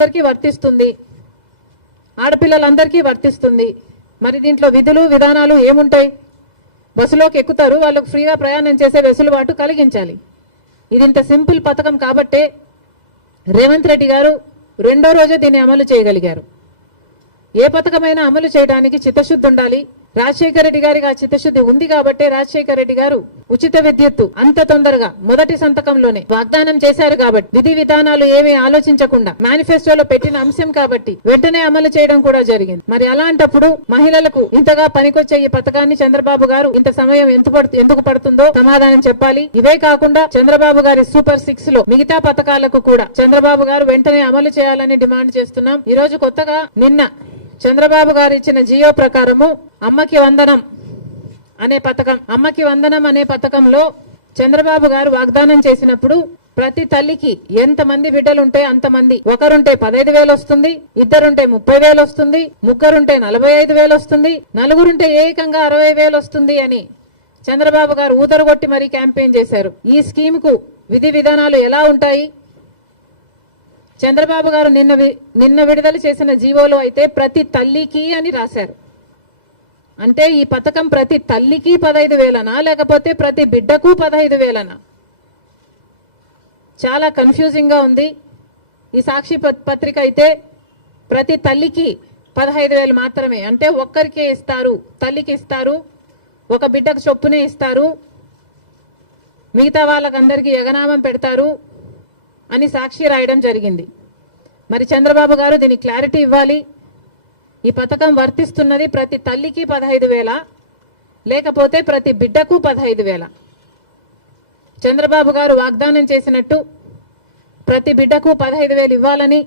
అందరికీ వర్తిస్తుంది, ఆడపిల్లలందరికీ వర్తిస్తుంది. మరి దీంట్లో విధులు విధానాలు ఏముంటాయి? బస్సులోకి ఎక్కుతారు, వాళ్ళకు ఫ్రీగా ప్రయాణం చేసే వెసులుబాటు కలిగించాలి. ఇది ఇంత సింపుల్ పథకం కాబట్టే రేవంత్ రెడ్డి గారు రెండో రోజే దీన్ని అమలు చేయగలిగారు. ఏ పథకమైనా అమలు చేయడానికి చిత్తశుద్ధి ఉండాలి. రాజశేఖర రెడ్డి గారికి ఆ చిత్తశుద్ధి ఉంది కాబట్టే రాజశేఖర రెడ్డి గారు ఉచిత విద్యుత్తు అంత తొందరగా మొదటి సంతకంలోనే వాగ్దానం చేశారు. కాబట్టి విధి విధానాలు ఏమీ ఆలోచించకుండా మేనిఫెస్టోలో పెట్టిన అంశం కాబట్టి వెంటనే అమలు చేయడం కూడా జరిగింది. మరి అలాంటప్పుడు మహిళలకు ఇంతగా పనికొచ్చే ఈ పథకాన్ని చంద్రబాబు గారు ఇంత సమయం ఎందుకు పడుతుందో సమాధానం చెప్పాలి. ఇవే కాకుండా చంద్రబాబు గారి సూపర్ 6 లో మిగతా పథకాలకు కూడా చంద్రబాబు గారు వెంటనే అమలు చేయాలని డిమాండ్ చేస్తున్నాం. ఈ రోజు కొత్తగా నిన్న చంద్రబాబు గారు ఇచ్చిన జియో ప్రకారము అమ్మకి వందనం అనే పథకంలో చంద్రబాబు గారు వాగ్దానం చేసినప్పుడు ప్రతి తల్లికి ఎంతమంది బిడ్డలుంటే అంతమంది, ఒకరుంటే 15,000 వస్తుంది, ఇద్దరుంటే 30,000 వస్తుంది, ముగ్గురుంటే 45,000 వస్తుంది, నలుగురుంటే ఏకంగా 60,000 వస్తుంది అని చంద్రబాబు గారు ఊదరగొట్టి మరీ క్యాంపెయిన్ చేశారు. ఈ స్కీమ్ కు విధి విధానాలు ఎలా ఉంటాయి? చంద్రబాబు గారు నిన్న విడుదల చేసిన జీవోలో అయితే ప్రతి తల్లికి అని రాశారు. అంటే ఈ పథకం ప్రతి తల్లికి 15,000నా లేకపోతే ప్రతి బిడ్డకు 15,000నా? చాలా కన్ఫ్యూజింగ్ గా ఉంది. ఈ సాక్షి పత్రిక అయితే ప్రతి తల్లికి 15,000 మాత్రమే, అంటే ఒక్కరికే ఇస్తారు, తల్లికి ఇస్తారు, ఒక బిడ్డకు చొప్పునే ఇస్తారు, మిగతా వాళ్ళకందరికీ ఎగనామం పెడతారు అని సాక్షి రాయడం జరిగింది. మరి చంద్రబాబు గారు దీనికి క్లారిటీ ఇవ్వాలి. ఈ పథకం వర్తిస్తున్నది ప్రతి తల్లికి 15,000 లేకపోతే ప్రతి బిడ్డకు 15,000? చంద్రబాబు గారు వాగ్దానం చేసినట్టు ప్రతి బిడ్డకు 15,000 ఇవ్వాలని,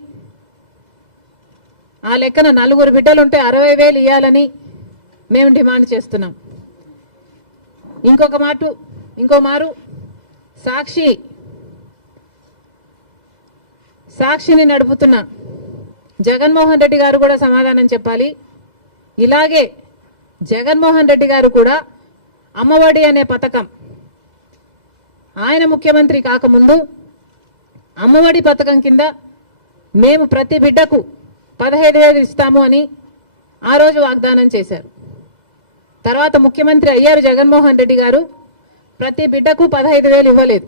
ఆ లెక్కన నలుగురు బిడ్డలుంటే 60,000 ఇవ్వాలని మేము డిమాండ్ చేస్తున్నాం. ఇంకో మారు సాక్షిని నడుపుతున్న జగన్మోహన్ రెడ్డి గారు కూడా సమాధానం చెప్పాలి. ఇలాగే జగన్మోహన్ రెడ్డి గారు కూడా అమ్మఒడి అనే పథకం, ఆయన ముఖ్యమంత్రి కాకముందు అమ్మఒడి పథకం కింద మేము ప్రతి బిడ్డకు 15,000 ఇస్తాము అని ఆ రోజు వాగ్దానం చేశారు. తర్వాత ముఖ్యమంత్రి అయ్యారు జగన్మోహన్ రెడ్డి గారు, ప్రతి బిడ్డకు 15,000 ఇవ్వలేదు,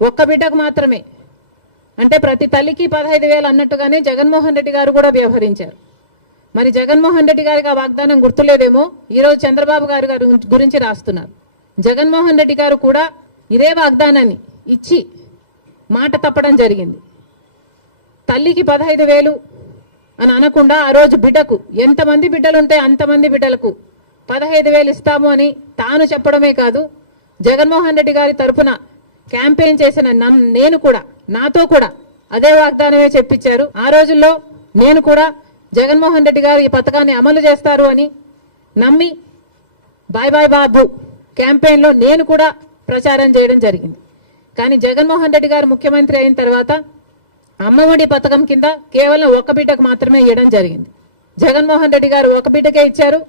ఒక్క బిడ్డకు మాత్రమే. అంటే ప్రతి తల్లికి 15,000 అన్నట్టుగానే జగన్మోహన్ రెడ్డి గారు కూడా వ్యవహరించారు. మరి జగన్మోహన్ రెడ్డి గారికి ఆ వాగ్దానం గుర్తులేదేమో ఈరోజు చంద్రబాబు గారు గురించి రాస్తున్నారు. జగన్మోహన్ రెడ్డి గారు కూడా ఇదే వాగ్దానాన్ని ఇచ్చి మాట తప్పడం జరిగింది. తల్లికి 15,000 అని అనకుండా ఆ రోజు బిడ్డకు ఎంతమంది బిడ్డలుంటే అంతమంది బిడ్డలకు 15,000 ఇస్తాము అని తాను చెప్పడమే కాదు, జగన్మోహన్ రెడ్డి గారి తరఫున క్యాంపెయిన్ చేసిన నాతో కూడా అదే వాగ్దానమే చెప్పించారు. ఆ రోజుల్లో నేను కూడా జగన్మోహన్ రెడ్డి గారు ఈ పథకాన్ని అమలు చేస్తారు అని నమ్మి బాయ్ బాయ్ బాబు క్యాంపెయిన్ లో నేను కూడా ప్రచారం చేయడం జరిగింది. కానీ జగన్మోహన్ రెడ్డి గారు ముఖ్యమంత్రి అయిన తర్వాత అమ్మఒడి పథకం కింద కేవలం ఒక బిడ్డకు మాత్రమే ఇవ్వడం జరిగింది. జగన్మోహన్ రెడ్డి గారు ఒక బిడ్డకే ఇచ్చారు,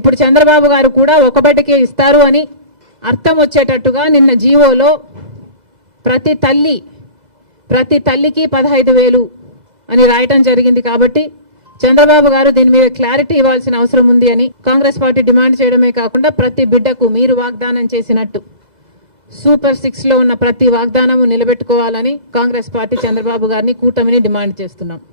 ఇప్పుడు చంద్రబాబు గారు కూడా ఒక బిడ్డకే ఇస్తారు అని అర్థం వచ్చేటట్టుగా నిన్న జీవోలో ప్రతి తల్లికి 15,000 అని రాయటం జరిగింది. కాబట్టి చంద్రబాబు గారు దీని మీద క్లారిటీ ఇవ్వాల్సిన అవసరం ఉంది అని కాంగ్రెస్ పార్టీ డిమాండ్ చేయడమే కాకుండా ప్రతి బిడ్డకు మీరు వాగ్దానం చేసినట్టు సూపర్ 6 లో ఉన్న ప్రతి వాగ్దానము నిలబెట్టుకోవాలని కాంగ్రెస్ పార్టీ చంద్రబాబు గారిని కూటమిని డిమాండ్ చేస్తున్నాం.